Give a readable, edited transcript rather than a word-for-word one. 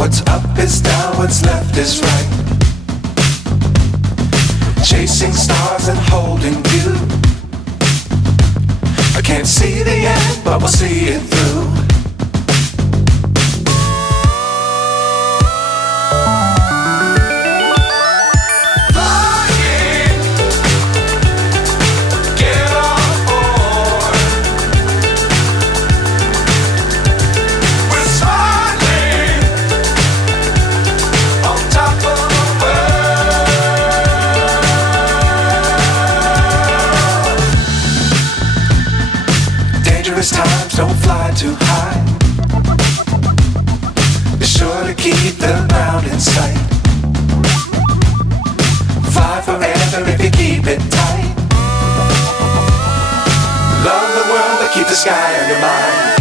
What's up is down, what's left is right. Chasing stars and holding you. I can't see the end, but we'll see it through. Dangerous times, don't fly too high. Be sure to keep the ground in sight. Fly forever if you keep it tight. Love the world, but keep the sky on your mind.